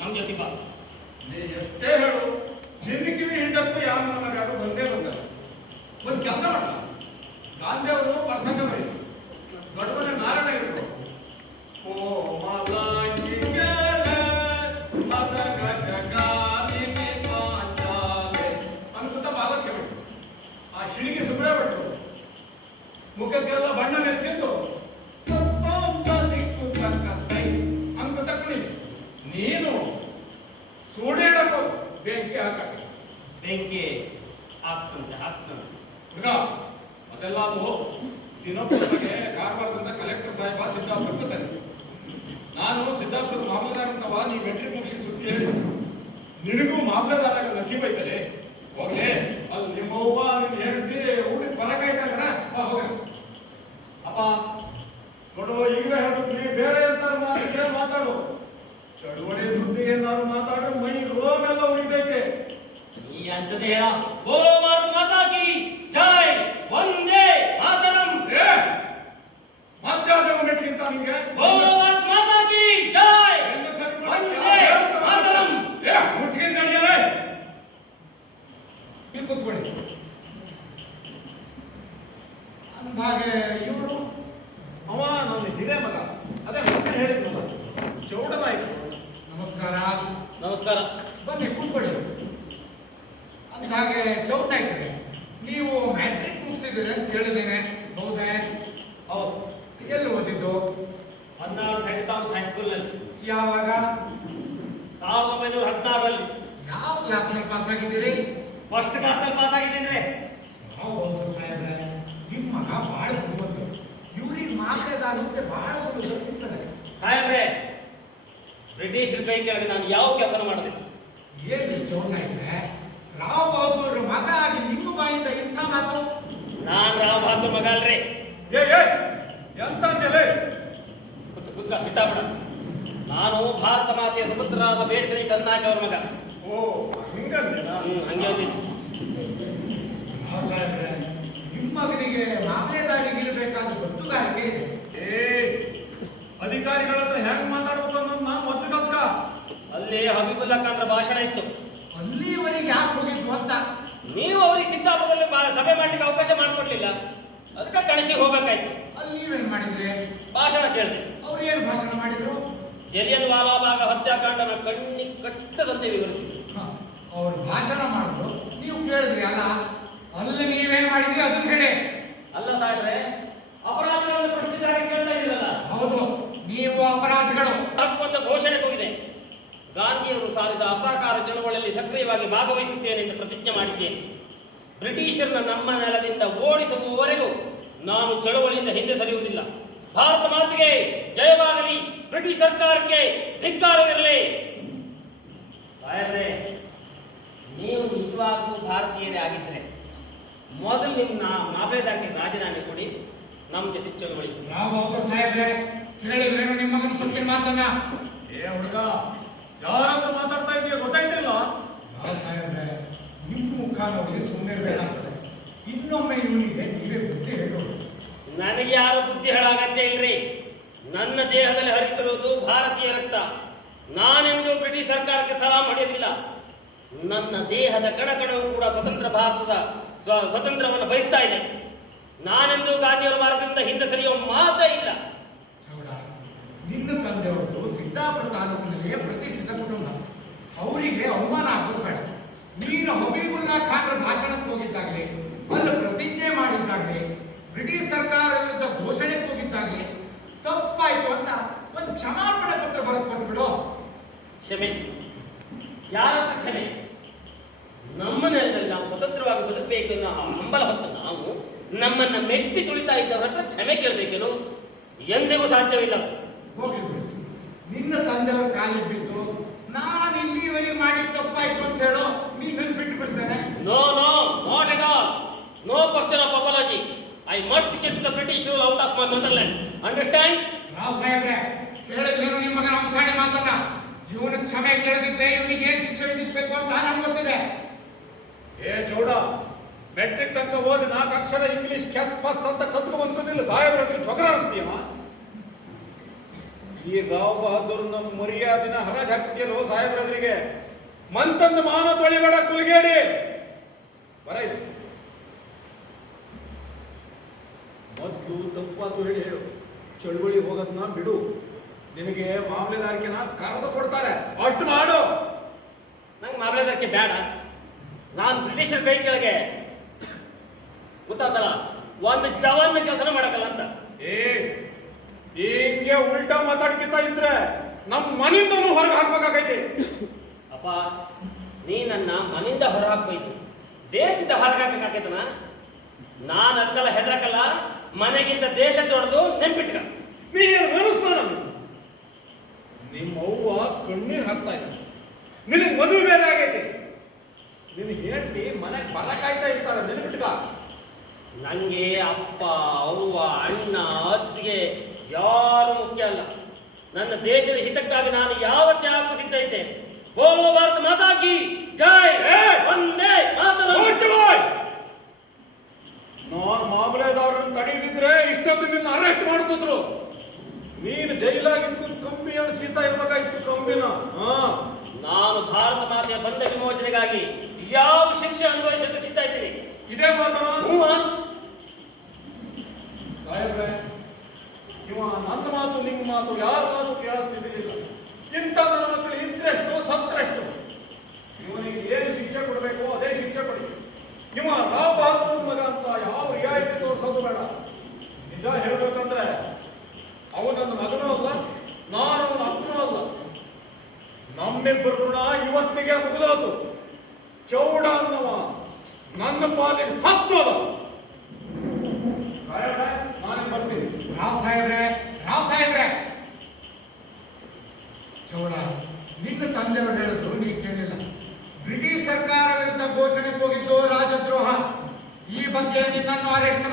ನಮ್ ಜೊತೆ ಬಾ. ನೀ ಎಷ್ಟೇ ಹೇಳು, ನಿನ್ನ ಕಿವಿ ಹಿಂಡಕ್ಕೂ ಯಾವ ನಮಗಾದ್ರೂ ಬಂದೇ ಬಂದಲ್ಲ. ಒಂದು ಕೆಲಸ ಮಾಡಲ್ಲ ಗಾಂಧಿ ಅವರು ಪ್ರಸಂಗ ಬರೀ ದೊಡ್ಡವನ ನಾರಾಯಣ ಇರ್ಬೇಕು. ಓ ಮಲಂಗಿಗೆ ಬೆಂಕಿ ಆಗ್ತಂತೆ ಆಗ್ತಂತೆ. ಈಗ ಅದೆಲ್ಲ ಅದು ದಿನಕ್ಕೆ ಕಾರವಾರದಿಂದ ಕಲೆಕ್ಟರ್ ಸಾಹೇಬ ಸಿದ್ದಾಪುರ ಬರ್ತಾನೆ. ನಾನು ಸಿದ್ದಾಪುರದ ಮಾಮಲೆದಾರ ಅಂತವ ನೀ ಮೆಟ್ರಿಕ್ ಮುಗಿಸಿ ಸುದ್ದಿ ಹೇಳಿ. ನಿನಗೂ ಮಾಮಲೆದಾರಾಗ ನಸೀಬ್ ಐತಲೆ? ಹೋಗ್ಲಿ. ಅಲ್ಲಿ ನಿಮ್ಮವ್ವ ನೀನು ಹೇಳ್ತಿ ಊಟಕ್ಕೆ ಬರಕಾಯ್ತಾರ ಹೋಗ. ಅಪ್ಪ, ನೋಡು, ಈಗ ಹೇಳ್ಬೇಕು, ನೀ ಬೇರೆ ಎಂತಾರು ಏನು ಮಾತಾಡು. ಚಳುವಳಿ ಸುದ್ದಿ ಏನಾದ್ರು ಮಾತಾಡು ಮೈ ರೋಮೆಲ್ಲ ಉಳಿದೈತೆ ಈ ಅಂತದ ಹೇಳ. ಬೋಲೋ ಮಾರ್ಕ್ ಮಾತಾ ಕಿ ಜೈ. ಒಂದೇ ಮಾತರಂ. ಮಧ್ಯಾಹ್ನ ಮೆಟ್ಟಿಗಿಂತ ನಿಮಗೆ ಬೋಲೋ ಮಾರ್ಕ್ ಮಾತಾ ಕಿ ಜೈ. ವಂದೇ ಮಾತರಂ. ಮುಚ್ಚಿಗೆ ನಡೆಯಲೇ. ಇಲ್ಲಿ ಕೂತ್ಕೊಳ್ಳಿ. ಅಂದಾಗೆ ಇವರು ಅವ ನನ್ನ ಹಿರೇ ಮಗ. ಅದೇ ಮತ್ತೆ ಹೇಳಿದ್ನಲ್ಲ. ಚೌಡನಾಯ್ತು. ನಮಸ್ಕಾರ. ನಮಸ್ಕಾರ. ಬನ್ನಿ ಕೂತ್ಕೊಳ್ಳಿ. ಅಂದಾಗೆ ಚೌಟ್ ನಾಯ್ಕರೇ ನೀವು ಮ್ಯಾಟ್ರಿಕ್ ಮುಗಿಸಿದ್ದೀರಿ ಅಂತ ಕೇಳಿದ್ದೇನೆ. ಹೌದೇ? ಹೌದು. ಎಲ್ಲಿ ಓದಿದ್ದು? ಹದಿನಾರು ಸೆಂಟ್ ಥಾಮಸ್ ಹೈಸ್ಕೂಲ್ನಲ್ಲಿ ಯಾವಾಗ? ಸಾವಿರದ ಒಂಬೈನೂರ ಹದಿನಾರರಲ್ಲಿ. ಯಾವ ಕ್ಲಾಸ್ನಲ್ಲಿ ಪಾಸ್ ಆಗಿದ್ದೀರಿ? ಫಸ್ಟ್ ಕ್ಲಾಸ್ನಲ್ಲಿ ಪಾಸ್ ಆಗಿದ್ದೀನಿ ಹೌದು ಸಾಹೇಬ್ರೆ? ನಿಮ್ಮ ಮಗ ಭಾಳ ಬುದ್ಧಿವಂತ ಇವ್ರಿಗೆ ಮಾತೇದಾರ ಮುಂದೆ ಬಹಳ ಸುಲಭ ಸಿಗ್ತದೆ. ಸಾಹೇಬ್ರೆ ಬ್ರಿಟಿಷರ ಕೈ ಕೆಳಗೆ ನಾನು ಯಾವ ಕೆಲಸ ಮಾಡಿದೆ ಏನು ಚೌನ್ ನಾಯ್ಕರೇ ರಾವ್ ಬಹದ್ದೂರ್ ಮಗ ಆಗಿ ನಿಮ್ಮ ಬಾಯಿಂದ ಇಂಥ ಮಾತು? ನಾನ್ ರಾವ್ ಬಹದ್ದೂರ್ ಮಗ ಅಲ್ರಿ. ಏ ಏ ಎಂತ ಅಂದಲೇ ಕುತ್ ಕುತ್ಕ ಬಿಟ್ಟಾಬಿಡ ನಾನು ಭಾರತ ಮಾತೆಯ ಸುಪುತ್ರರಾದ ಬೇಡ್ಕರಿ ಕರ್ನಾಟಕ ಅವ್ರ ಮಗ. ಓ ಹಿಂಗಂದೇನಾ ಹ್ಮ್ ಹಂಗೆ ಅಂದಿನಿ ಆ ಸರ್ ನಿಮ್ಮ ಮಗನಿಗೆ ಮಾಮಲೆದಾರಿಗೆ ಇರಬೇಕಾದ ಗೊತ್ತುಗಾರಿಕೆ ಇದೆ. ಏ ಅಧಿಕಾರಿಗಳ ಹತ್ರ ಹೆಂಗ್ ಮಾತಾಡ್ಬೇಕು ಅನ್ನೋದು ನಾ ಮೊದ್ಲು ಕಲ್ಕ ಅಲ್ಲಿ ಹಬೀಬುಲ್ಲಾ ಖಾನ್ರ ಭಾಷಣ ಇತ್ತು. ಅಲ್ಲಿವರೆಗೆ ಯಾಕೆ ಹೋಗಿದ್ವು ಅಂತ? ನೀವು ಅವ್ರಿಗೆ ಸಿದ್ಧಾಪದಲ್ಲಿ ಸಭೆ ಮಾಡ್ಲಿಕ್ಕೆ ಅವಕಾಶ ಮಾಡಿಕೊಡ್ಲಿಲ್ಲ. ಅದಕ್ಕೆ ಕಳಿಸಿ ಹೋಗ್ಬೇಕಾಯ್ತು. ಅಲ್ಲಿ ನೀವೇನ್ ಮಾಡಿದ್ರಿ? ಭಾಷಣ ಕೇಳಿದೆ. ಅವ್ರು ಏನು ಭಾಷಣ ಮಾಡಿದ್ರು? ಜಲಿಯನ್ ವಾಲಾಬಾಗ ಹತ್ಯಾಕಾಂಡನ ಕಣ್ಣಿ ಕಟ್ಟದಂತೆ ವಿವರಿಸಿದ್ರು. ಅವ್ರು ಭಾಷಣ ಮಾಡಿದ್ರು. ನೀವು ಕೇಳಿದ್ರಿ ಅಲ್ಲ? ಅಲ್ಲಿ ನೀವೇನ್ ಮಾಡಿದ್ರಿ? ಅದನ್ನ ಹೇಳಿ. ಅಲ್ಲ ಸಾಡ್ರೆ ಅಪರಾಧಗಳನ್ನು ಪ್ರಶ್ನಿಸಿದಾಗ ಕೇಳ್ತಾ ಇದ್ದೀರಲ್ಲ. ಹೌದು ನೀವು ಅಪರಾಧಿಗಳು ಹಕ್ಕು ಅಂತ ಘೋಷಣೆ ಹೋಗಿದೆ ಗಾಂಧಿಯವರು ಸಾರಿದ ಅಸಹಕಾರ ಚಳವಳಿಯಲ್ಲಿ ಸಕ್ರಿಯವಾಗಿ ಭಾಗವಹಿಸುತ್ತೇನೆ ಎಂದು ಪ್ರತಿಜ್ಞೆ ಮಾಡಿದ್ದೇನೆ. ಬ್ರಿಟಿಷರನ್ನ ನಮ್ಮ ನೆಲದಿಂದ ಓಡಿಸುವವರೆಗೂ ನಾನು ಚಳವಳಿಯಿಂದ ಹಿಂದೆ ಸರಿಯುವುದಿಲ್ಲ. ಭಾರತ ಮಾತಿಗೆ ಜಯವಾಗಲಿ ಬ್ರಿಟಿಷ್ ಸರ್ಕಾರಕ್ಕೆ ಧಿಕ್ಕಾರವಿರಲಿ. ಸಾಹೇಬ್ರೆ ನೀವು ನಿಜವಾಗ್ಲೂ ಭಾರತೀಯರೇ ಆಗಿದ್ರೆ ಮೊದಲು ನಿಮ್ಮ ಮಾಬೇದಾರಕ್ಕೆ ರಾಜೀನಾಮೆ ಕೊಡಿ ನಮ್ಮ ಜೊತೆ ಚಳವಳಿ. ಯಾವ ಬಹದ್ದೂರ್ ಸಾಹೇಬ್ರೆ? ನಿಮ್ಮ ಮಗನ ಸತ್ಯ ಮಾತನ್ನ. ಏ ಹುಡುಗ ಯಾರತ್ರ ಮಾತಾಡ್ತಾ ಇದೀಯ ಗೊತ್ತಾಯ್ತಿಲ್ಲ ಯಾವ ಸಾಹೇಬ್ರೆ ನಿಮ್ಮ ಮುಖ ನೋಡಿ ಸುಮ್ಮನೆ ಬೇಕಾಗ್ತದೆ ಇನ್ನೊಮ್ಮೆ ಇವನಿಗೆ ನೀವೇ ಬುದ್ಧಿ ಹೇಳೋದು ನನಗೆ ಯಾರು ಬುದ್ಧಿ ಹೇಳಾಗತ್ತೆ ಇಲ್ರಿ? ನನ್ನ ದೇಹದಲ್ಲಿ ಹರಿತಿರುವುದು ಭಾರತೀಯ ರಕ್ತ. ನಾನೆಂದು ಬ್ರಿಟಿಷ್ ಸರ್ಕಾರಕ್ಕೆ ಸಲಾಂ ಹೊಡೆಯೋದಿಲ್ಲ ನನ್ನ ದೇಹದ ಕಣಕಣವು ಕೂಡ ಸ್ವತಂತ್ರ ಭಾರತದ ಸ್ವ- ಸ್ವತಂತ್ರವನ್ನು ಬಯಸ್ತಾ ಇದೆ. ನಾನೆಂದು ಗಾಂಧಿಯವರ ಮಾರ್ಗದಿಂದ ಹಿಂದೆ ಸರಿಯೋ ಮಾತೇ ಇಲ್ಲ. ಚೌಡ ನಿನ್ನ ತಂದೆಯವರು ಸಿದ್ದಾಪುರ ತಾಲೂಕಿನಲ್ಲಿ ಪ್ರತಿಷ್ಠಿತ ಕುಟುಂಬ. ಅವರಿಗೆ ಅವಮಾನ ಆಗೋದು ಬೇಡ. ನೀನು ಹಬೀಬುಲ್ಲಾ ಖಾನ್ರ ಭಾಷಣಕ್ಕೆ ಹೋಗಿದ್ದಾಗಲಿ ಅಲ್ಲಿ ಪ್ರತಿಜ್ಞೆ ಮಾಡಿದ್ದಾಗಲಿ ಬ್ರಿಟಿಷ್ ಸರ್ಕಾರ ವಿರುದ್ಧ ಘೋಷಣೆಗೆ ಹೋಗಿದ್ದಾಗಲಿ ತಪ್ಪಾಯ್ತು ಅಂತ ಒಂದು ಕ್ಷಮಾಪಣೆ ಪತ್ರ ಬರೆದುಕೊಂಡು ಬಿಡು ಕ್ಷಮೆ. ಯಾರ ಕ್ಷಮೆ? ನಮ್ಮ ನೆಲದಲ್ಲಿ ನಾವು ಸ್ವತಂತ್ರವಾಗಿ ಬದುಕಬೇಕು ಅನ್ನೋ ಹಂಬಲ ಹೊತ್ತ ನಾವು ನಮ್ಮನ್ನ ಮೆಟ್ಟಿ ತುಳಿತಾ ಇದ್ದವರ ಹತ್ರ ಕ್ಷಮೆ ಕೇಳಬೇಕೇನು? ಎಂದಿಗೂ ಸಾಧ್ಯವಿಲ್ಲ. ಅದು. ನಿನ್ನ ತಂದೆಯವ್ರ ಕಾಲಿಗೆ ಬಿದ್ದು ನಾನು ಇಲ್ಲಿವರೆಗೆ ಮಾಡಿ ತಪ್ಪಾಯ್ತು ಅಂತ ಹೇಳೋ ನೀನು ಬಿಟ್ಟು ಬಿಡ್ತೇನೆ? No no not it all no question of apology I must keep the British rule out of my motherland understand Rao ಸಾಹೇಬ್ರೆ ಕೇಳಿದ್ರೇನು ನಿಮ್ಮ ಮಗನ ಅಂಸಾಣಿ ಮಾತನ್ನ. ಇವನ ಕ್ಷಮೆ ಕೇಳದಿದ್ರೆ ಇವನಿಗೆ ಏನ್ ಶಿಕ್ಷೆ ವಿಧಿಸಬೇಕು ಅಂತ ನಾನು ಗೊತ್ತಿದೆ. ಏ ಚೌಡ ಮೆಟ್ರಿಕ್ ತನಕ ಓದಿ ನಾಲ್ಕು ಅಕ್ಷರ ಇಂಗ್ಲಿಷ್ ಕೆಸ್ ಪಸ್ ಅಂತ ಕಲ್ತ್ಕೊಂಡ್ ಬಂದಿಲ್ಲ ಸಾಹೇಬ್ರ ಚೊಕರ ಆಡ್ತೀಯಮ್ಮ ಈ ರಾವ್ ಬಹದ್ದೂರ್ ನಮ್ಮ ಮರ್ಯಾದಿನ ಹರಾಜ್ ಹಾಕ್ತಿಯಲ್ಲ ಸಾಹೇಬ್ರದ್ರಿಗೆ ಮಂತಂದು ಮಾನ ತೊಳಿಬೇಡ ಕುಲ್ಗೇಡಿ. ಬರ. ಮೊದ್ಲು ತಪ್ಪಾತು ಹೇಳಿ ಹೇಳು. ಚಳುವಳಿ ಹೋಗೋದನ್ನ ಬಿಡು. ನಿನಗೆ ಮಾಮಲೆದಾರಿಕೆನ ಕರೆದು ಕೊಡ್ತಾರೆ. ಅಷ್ಟು ಮಾಡು. ನಂಗೆ ಮಾಮಲೆದಾರಿಕೆ ಬೇಡ. ನಾನು ಬ್ರಿಟಿಷರ ಕೈ ಕೆಳಗೆ ಗೊತ್ತಾತಲ್ಲ ಒಂದು ಜವಾನ್ ಕೆಲಸನ ಮಾಡಕಲ್ಲ ಅಂತ. ಏ ಹಿಂಗೆ ಉಲ್ಟಾ ಮಾತಾಡ್ಕಿತ ಇದ್ರೆ ನಮ್ಮ ಮನೆಯಿಂದನೂ ಹೊರಗೆ ಹಾಕ್ಬೇಕಾಗೈತಿ. ಅಪ್ಪ ನೀ ನನ್ನ ಮನಿಂದ ಹೊರ ಹಾಕ್ಬೇಕು ದೇಶದಿಂದ ಹೊರಗೆ ಹಾಕಕ್ಕಾಗೈತನ ನಾನು ಅದಕ್ಕೆಲ್ಲ ಹೆದರಕಲ್ಲ ಮನೆಗಿಂತ ದೇಶ ತೊಡೆದು ನೆನ್ಪಿಟ್ಕ. ನೀ ಮನಸ್ಮಾನ ನಿಮ್ಮ ಅವ್ವ ಕಣ್ಣೀರ್ ಹಾಕ್ತಾ ಇದ್ದ ನಿನಗೆ ಮದುವೆ ಬೇರೆ ಆಗೈತಿ. ನಿನ್ ಹೇಳ್ತಿ ಮನೆಗೆ ಬರಕಾಯ್ತಾ ಇರ್ತಾರ ನೆನ್ಪಿಟ್ಕ. ನಂಗೆ ಅಪ್ಪ ಅವ್ವ ಅಣ್ಣ ಅತ್ತಿಗೆ ಯಾರು ಮುಖ್ಯ ಅಲ್ಲ. ನನ್ನ ದೇಶದ ಹಿತಕ್ಕಾಗಿ ನಾನು ಯಾವ ತ್ಯಾಗಕ್ಕೂ ಸಿದ್ಧ ಇದ್ದೇನೆ ಹೋಲೋ ಭಾರತ ಮಾತಾಕಿ ಜೈ! ಒಂದೇ. ನಾನು ಮಾಮಲೆದವ್ರನ್ನ ತಡೀದಿದ್ರೆ ಇಷ್ಟೊಂದು ನಿನ್ನ ಅರೆಸ್ಟ್ ಮಾಡ್ತಿದ್ರು ನೀನು ಜೈಲಾಗಿದ್ದು ಕಂಬಿ ಅಣಿಸ್ತಾ ಇರ್ಬೇಕಾಗಿತ್ತು ಕಂಬಿನ. ಹಾ. ನಾನು ಭಾರತ ಮಾತೆಯ ಬಂಧ ವಿಮೋಚನೆಗಾಗಿ ಯಾವ ಶಿಕ್ಷೆ ಅನುಭವಿಸಲು ಸಿದ್ಧ ಇದ್ದೀನಿ? ಇದೇ ಮಾತನ ಹ್ಞೂ ಸಾಹೇಬ್ರೆ ಇವ ನನ್ನ ಮಾತು ಯಾರ ಮಾತು ಕೇಳಿಸ್ತಿದ್ದಿಲ್ಲ. ಇಂಥ ನನ್ನ ಮಕ್ಕಳು ಇಂತ್ರೆಷ್ಟು ಸತ್ರೆಷ್ಟು ಇವನಿಗೆ ಏನು ಶಿಕ್ಷೆ ಕೊಡಬೇಕು ಅದೇ ಶಿಕ್ಷೆ ಕೊಡಿ. ನಿಮ್ಮ ರಾವ್ ಬಹದ್ದೂರ್ ಮಗ ಅಂತ ಯಾವ ರಿಯಾಯಿತಿ ತೋರಿಸೋದು ಬೇಡ. ನಿಜ ಹೇಳ್ಬೇಕಂದ್ರೆ ಅವನು ನನ್ನ ಮಗನೂ ಅಲ್ಲ ನಾನು ಅವನ ಅಪ್ಪನೂ ಅಲ್ಲ. ನಮ್ಮಿಬ್ಬರು ಋಣ ಇವತ್ತಿಗೆ ಮುಗಿದೋತು. ಚೌಡ ಅನ್ನವ ನನ್ನ ಪಾಲಿಗೆ ಸತ್ತೋದ. ಸಾಹೇಬ್ರೆ ನಾನೇ ಬರ್ತೀನಿ. ರಾವ್ ಸಾಹೇಬ್ರೆ ರಾವ್ ಸಾಹೇಬ್ರೆ ಚೌಡ ನಿನ್ನ ತಂದೆಯವರು ಹೇಳಿದ್ರು, ನೀ ಕೇಳಿಲ್ಲ. ಬ್ರಿಟಿಷ್ ಸರ್ಕಾರ ವಿರುದ್ಧ ಘೋಷಣೆ ಹೋಗಿದ್ದು ರಾಜದ್ರೋಹ. ಈ ಬಗ್ಗೆ ನಿನ್ನನ್ನು ಅರೆಸ್ಟ್